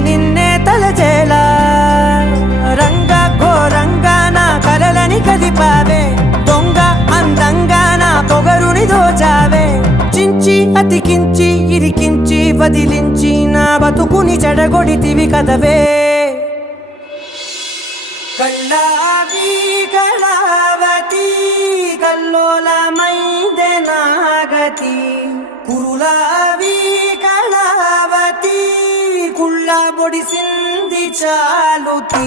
నిన్నే తలచేలా రంగ ఘోరంగా నా కలలని కదిపావే దొంగ అందంగా నా పొగరుని దోచావే చించి అతికించి ఇరికించి వదిలించి నా బతుకుని చెడగొడితివి కదవే కళ్ళావి కళావతి కల్లోలమైందే నాగతి కురులావి కళావతి కుళ్ళ బొడిసింది చాలుతి